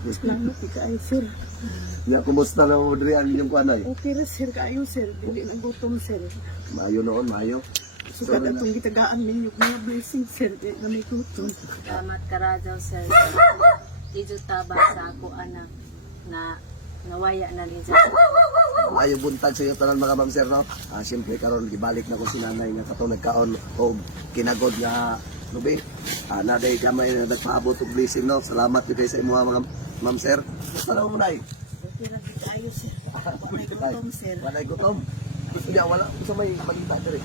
Salamat kay sir. Ya, kumusta na mo diri ang inyong kuanay? Okay ra sir kayo sir, dili na gutom sir. Maayo noon, maayo. Sugad atong gitagaan ninyo mga blessing sir, di na may gutom. Salamat karajaw sir. Ijo tabang sa ako anak na nawaya na ni Diyos. Maayo buntag sa iyo tanan mga ma'am sir, no? Siyempre karon gibalik na ko si nanay nga katong nagkaon o kinagod nga lubi. Naday kamay na nagpaabot og blessing, no? Salamat gyud sa imo mga ma'am sir. Basta na mo nay. Okay ra kayo sir. May gutom sir. Walay gutom. Kaya wala ko sa may balita diri.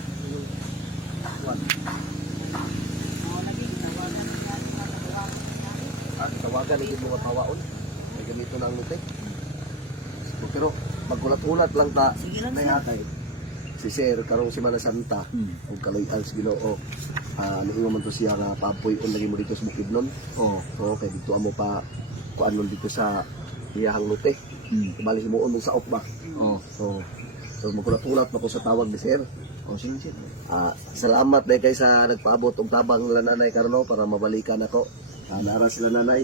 Tawagan yung mga tawaon. May ganito na ang lutik. Pero magulat-ulat lang ta. Sige lang, na kay si Sir karong si Mana Santa ug kaloy-an sa Ginoo. Niingon man to siya nga paapoy-on lagi mo dito sa Bukidnon. Oo, kay dito amo pa kuan dito sa iyahang lutik. Bali si muon sa op ba. So magulat-ulat pa ko sa tawag ni Sir. Sige. Salamat dahil kay sa nagpaabot og tabang nila nanay karon para mabalikan ako. Naara sila nanay.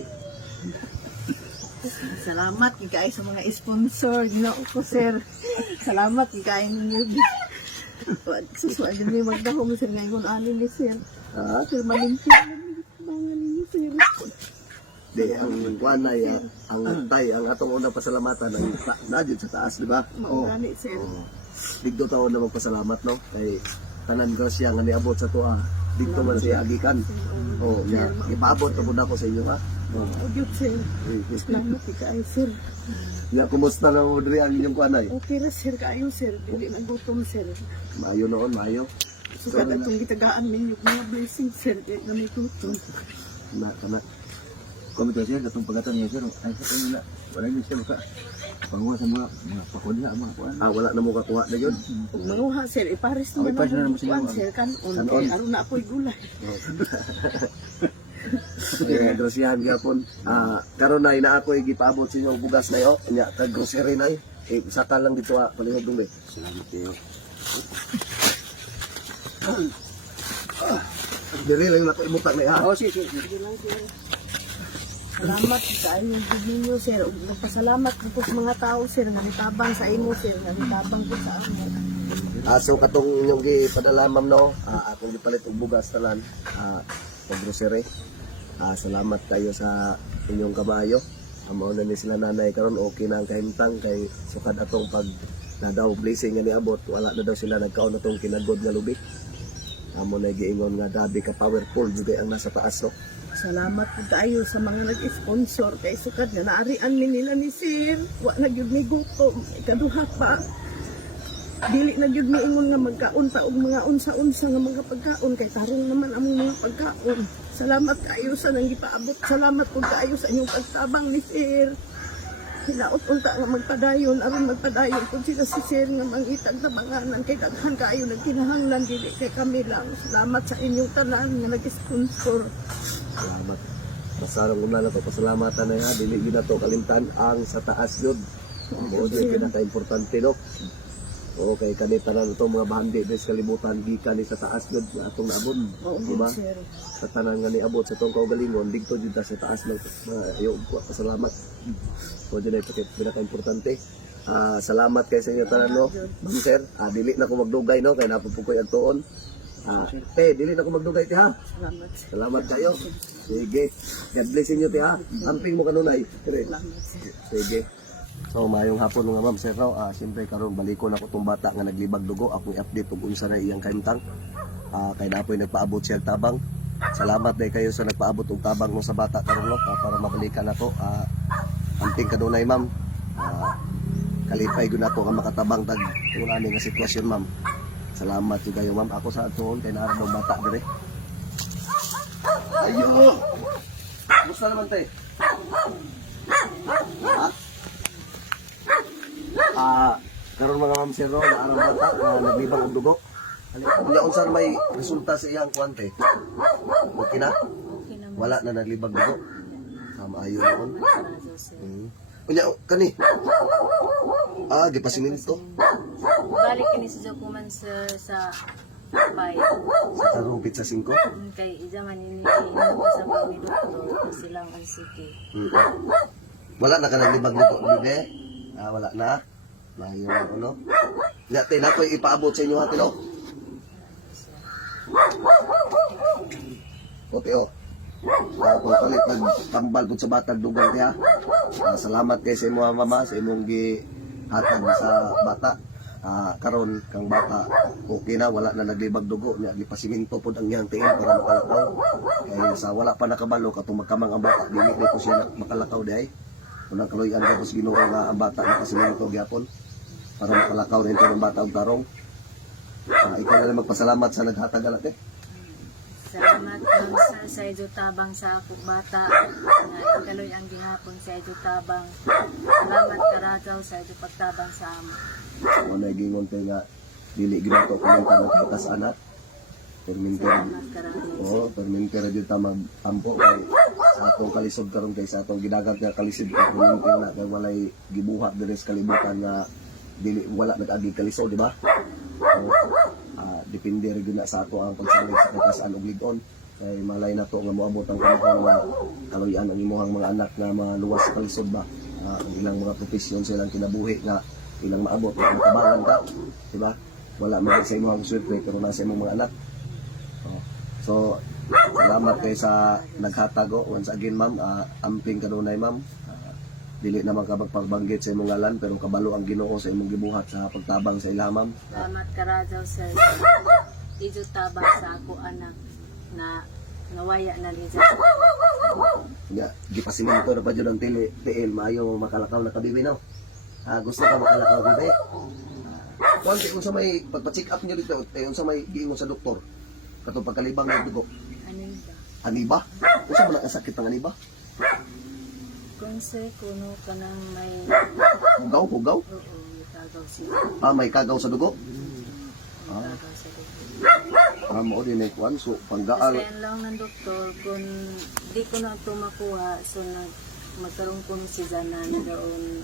Salamat kay sa mga sponsor, Ginoo ko sir. Salamat kay ninyo. Susuan din yung magdahong sir ngayon alin ni sir. Sir malimpi mga ninyo sir. Di ang kuanay ang tay ang atong unang pasalamatan ang nadyo sa taas, di ba? Gani sir. Digdo taon na magpasalamat, no? Kay tanan grasya nga niabot sa tuwa. Digdo man siya agikan. Ya, ipaabot ta pud ako sa inyo ha. Ogyot sir. Salamat kay sir. Ya, kumusta na mo diri ang inyong kuanay? Okay ra sir kayo sir, dili na gutom sir. Maayo noon, maayo. Sugad atong gitagaan ninyo mga blessing sir, di na may gutom. Kana. Komento siya katong pagatan niya sir. Ay sa kanila wala niya siya maka panguha sa mga pakunya mga kuan. Wala na mo kakuha na yun. Ug manguha sir, ipares na ipares na naman naman sila. sir kanon. Kanon. Kay aron na apoy gulay. Kaya grosyahan gyapon. Karon na ina ako gipaabot sa inyo og bugas na yo. Nya tag grocery na saka lang dito palihog dong be. Salamat kayo. Diri lang nako imutang na ha. Sige. Sige lang sir. Salamat sa inyong ninyo sir. Ug nagpasalamat ko sa mga tao sir nga nitabang sa imo sir, nga nitabang ko sa amo. So katong inyong gipadala ma'am no, akong gipalit og bugas tanan og grocery. Salamat kayo sa inyong kamayo. Amo na ni sila nanay karon okay na ang kahimtang kay sukad atong pag na daw blessing nga niabot, wala na daw sila nagkaon atong kinagod nga lubi. Amo na giingon nga dabi ka powerful jud ang nasa taas no. Salamat po tayo sa mga nag-sponsor kay sukad nga naarian mi nila ni sir. Wa na gyud mi gutom, ikaduha pa. Dili na gyud mi ingon nga magkaon ta og mga unsa-unsa nga mga pagkaon kay tarong naman among mga pagkaon. Salamat kayo sa nang gipaabot. Salamat po kayo sa inyong pagtabang ni sir. Hinaot unta nga magpadayon aron magpadayon kung sila si sir nga mangitag tabanganan kay daghan kayo nagkinahanglan dili kay kami lang. Salamat sa inyong tanan nga nag-sponsor. Salamat. Masarang una na pasalamatan na ha, dili yun na to kalimtan ang sa taas yun. Mo di pinaka-importante no. O kay kanita na ito mga bandi des kalibutan gikan ni sa taas yun nga atong naabot. Diba? Sir. Sa tanan nga niabot sa tong kaugalingon digto jud sa taas ng ayo pasalamat. O di na ito pinaka-importante. Salamat kay sa inyo tanan no. Ma'am sir, dili na ko magdugay no kay napupukoy ang tuon. Dili na ko magdugay ti ha. Salamat sir. Salamat kayo. Sige. God bless inyo ti ha. Amping mo kanunay. Salamat sir. Sige. So mayong hapon mga ma'am sir. Siyempre karon balikon ako tong bata nga naglibag dugo. Ako i-update ug unsa na iyang kahimtang. Kay napoy nagpaabot siya og tabang. Salamat dai kayo sa nagpaabot og tabang mo sa bata karon no para mabalikan ako. Amping kanunay ma'am. Kalipay gyud nato nga makatabang tag tungod ani nga sitwasyon ma'am. Salamat jud kayo ma'am. Ako sa atuon kay naa daw bata dire. Ayo. Musta naman tay? Karon mga ma'am sir, naarang bata na naglibang og dugo. Unya unsa may resulta sa iyang kuante? Okay na? Okay naman. Wala na naglibang dugo. Ayo noon. Karajaw sir. Unya kani. Gipasingin to. Balik kini sa Jakuman sa bay. Sa karong pizza 5. Kay ijaman ini sa mga doktor silang ang siki. Wala na ka naglibag dito, bibe? Wala na. Layo na ano. Dati na ko ipaabot sa inyo hati, no? Puti, oh. Kung palit nagtambal po sa batang dugang niya. Salamat kay sa imong mama, sa imong gihatag sa bata. Karon kang bata okay na, wala na naglibag dugo niya, gipasiminto pod ang iyang tingin para makalakaw. Kaya sa wala pa nakabalo katong magkamang ang bata, dili ko siya makalakaw day. Unang kaluyan ko sa Ginoo nga ang bata nakasiminto gyapon para makalakaw rin ang bata og tarong. Ikaw na lang magpasalamat sa naghatag alat eh. Salamat kang sa Idyo Tabang sa akong bata. Kaloy ang gihapon sa Idyo Tabang. Salamat karataw sa Idyo Pagtabang sa amo. Wala gingon kay nga dili ginato ko ng kanang sa anak. Perminter. Salamat karataw. Oo, perminter jud ta mag-ampo kay sa atong kalisod karon kay sa atong gidagat nga kalisod perminter na kay walay gibuhat diri sa kalibutan nga dili wala nag-agi kalisod, di ba? Depende rin na sa ato ang pagsalig sa katasaan og ligon kay malay na to nga moabot ang panahon nga kaluyan ang imuhang mga anak nga maluwas sa kalisod ba. Ang ilang mga profesyon silang kinabuhi nga ilang maabot nga makabalan ka, di ba? Wala man sa imuhang swerte pero nasa imong mga anak. So salamat kay sa naghatago once again ma'am. Amping kanunay ma'am. Dili naman ka magpagbanggit sa imong ngalan pero kabalo ang Ginoo sa imong gibuhat sa pagtabang sa ila ma'am. Salamat karataw sir. Idyo Tabang sa ako anak na nawaya na rin sa Nga, gipasiminto na pa dyan ang tiil, maayo makalakaw na kabibi no. Gusto ka makalakaw bibi? Kung sa may pagpa-check up nyo dito, kung sa may giingon sa doktor, katong pagkalibang ng dugo, ano ba? aniba? Kung sa mga sakit ng aniba? Kung sir, kuno ka nang may Hugaw? oo, may kagaw siya. May kagaw sa dugo? May kagaw sa dugo. Mao din yung kwan, so panggaal. Kasi lang ng doktor, kung di ko na ito makuha, so magkaroon ko si Zana na doon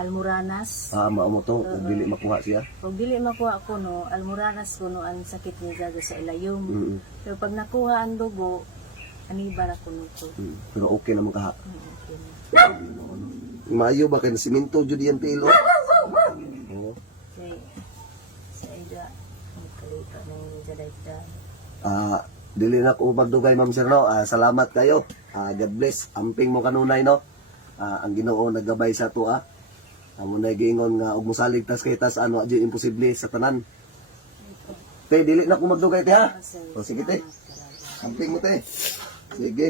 Almoranas. Mao mo to, kung dili makuha siya. Pag dili makuha ko no, Almoranas ko no, ang sakit niya dyan sa ilayong. Pero pag nakuha ang dugo, aniba na ko to. Pero okay naman kaha. Okay na. Maayo ba kay siminto jud yan tilo? Oo. Sa ida, magkalita na yung jadayta. Dili na ko magdugay ma'am sir no. Salamat kayo. God bless. Amping mo kanunay no. Ang Ginoo naggabay sa to amo na giingon nga og mosalig tas kay tas ano adyo imposible sa tanan. Te dili na ko magdugay te ha. Kasi, O sige te. salamat, salamat. Amping mo te. Sige.